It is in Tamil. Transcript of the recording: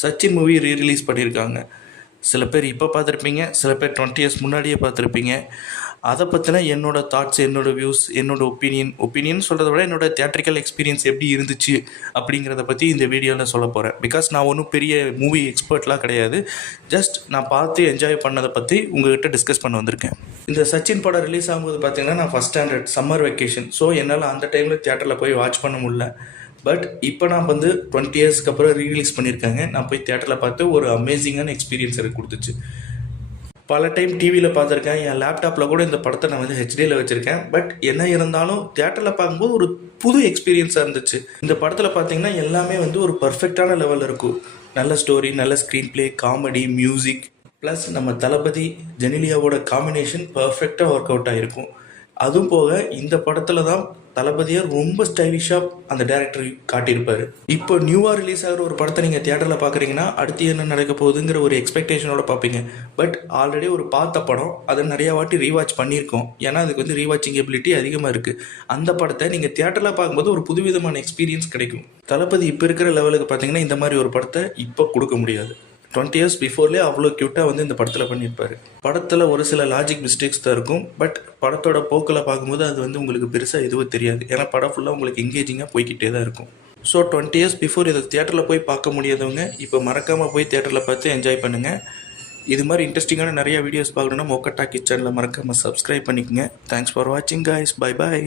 சச்சின் மூவி ரீரிலீஸ் பண்ணியிருக்காங்க. சில பேர் இப்போ பார்த்துருப்பீங்க, சில பேர் 20 இயர்ஸ் முன்னாடியே பார்த்துருப்பீங்க. அதை பற்றின என்னோடய தாட்ஸ், என்னோடய வியூஸ், என்னோடய ஒப்பீனியன் சொல்கிறத விட என்னோடய தியேட்ரிக்கல் எக்ஸ்பீரியன்ஸ் எப்படி இருந்துச்சு அப்படிங்கிறத பற்றி இந்த வீடியோவில் சொல்ல போகிறேன். பிகாஸ் நான் ஒன்றும் பெரிய மூவி எக்ஸ்பர்ட்லாம் கிடையாது. ஜஸ்ட் நான் பார்த்து என்ஜாய் பண்ணதை பற்றி உங்கள்கிட்ட டிஸ்கஸ் பண்ண வந்திருக்கேன். இந்த சச்சின் படம் ரிலீஸ் ஆகும்போது பார்த்தீங்கன்னா நான் first standard, summer vacation. So என்னால் அந்த டைமில் தியேட்டரில் போய் வாட்ச் பண்ண முடியல. பட் இப்போ நான் 20 இயர்ஸ்க்கு அப்புறம் ரீரிலீஸ் பண்ணியிருக்காங்க. நான் போய் தியேட்டரில் பார்த்து ஒரு அமேசிங்கான எக்ஸ்பீரியன்ஸ் எனக்கு கொடுத்துச்சு. பல டைம் டிவியில் பார்த்துருக்கேன், என் லேப்டாப்பில் கூட இந்த படத்தை நான் ஹெச்டியில் வச்சுருக்கேன். பட் என்ன இருந்தாலும் தியேட்டரில் பார்க்கும்போது ஒரு புது எக்ஸ்பீரியன்ஸாக இருந்துச்சு. இந்த படத்தில் பார்த்தீங்கன்னா எல்லாமே ஒரு பர்ஃபெக்டான லெவலில் இருக்கும். நல்ல ஸ்டோரி, நல்ல screen play, comedy, music, plus நம்ம தளபதி ஜெனிலியாவோட காம்பினேஷன் பர்ஃபெக்டாக ஒர்க் அவுட் ஆகிருக்கும். அதுவும் போக இந்த படத்தில் தான் தளபதியார் ரொம்ப ஸ்டைலிஷாக அந்த டேரக்டர் காட்டியிருப்பார். இப்போ நியூவாக ரிலீஸ் ஆகிற ஒரு படத்தை நீங்கள் தியேட்டரில் பார்க்குறீங்கன்னா அடுத்து என்ன நடக்க போகுதுங்கிற ஒரு எக்ஸ்பெக்டேஷனோட பார்ப்பீங்க. பட் ஆல்ரெடி ஒரு பார்த்த படம், அதை நிறையா வாட்டி ரீவாட்ச் பண்ணியிருக்கோம். ஏன்னா அதுக்கு ரீவாச்சிங் எபிலிட்டி அதிகமாக இருக்குது. அந்த படத்தை நீங்கள் தியேட்டரில் பார்க்கும்போது ஒரு புதுவிதமான எக்ஸ்பீரியன்ஸ் கிடைக்கும். தளபதி இப்போ இருக்கிற லெவலுக்கு பார்த்தீங்கன்னா இந்த மாதிரி ஒரு படத்தை இப்போ கொடுக்க முடியாது. 20 இயர்ஸ் பிஃபோர்லேயே அவ்வளோ க்யூட்டாக இந்த படத்தில் பண்ணியிருப்பார். படத்தில் ஒரு சில லாஜிக் மிஸ்டேக்ஸ் தான் இருக்கும். பட் படத்தோட போக்கில் பார்க்கும்போது அது உங்களுக்கு பெருசாக எதுவும் தெரியாது. ஏன்னா படம் ஃபுல்லாக உங்களுக்கு எங்கேஜிங்காக போய்கிட்டே தான் இருக்கும். ஸோ 20 இயர்ஸ் பிஃபோர் இதை தியேட்டரில் போய் பார்க்க முடியாதவங்க இப்போ மறக்காமல் போய் தியேட்டரில் பார்த்து என்ஜாய் பண்ணுங்கள். இது மாதிரி இன்ட்ரெஸ்டிங்கான நிறைய வீடியோஸ் பார்க்கணுன்னா மொக்க டாக்கி சேனலை மறக்காமல் சப்ஸ்கிரைப் பண்ணிக்கோங்க. தேங்க்ஸ் ஃபார் வாட்சிங் காய்ஸ். Bye bye.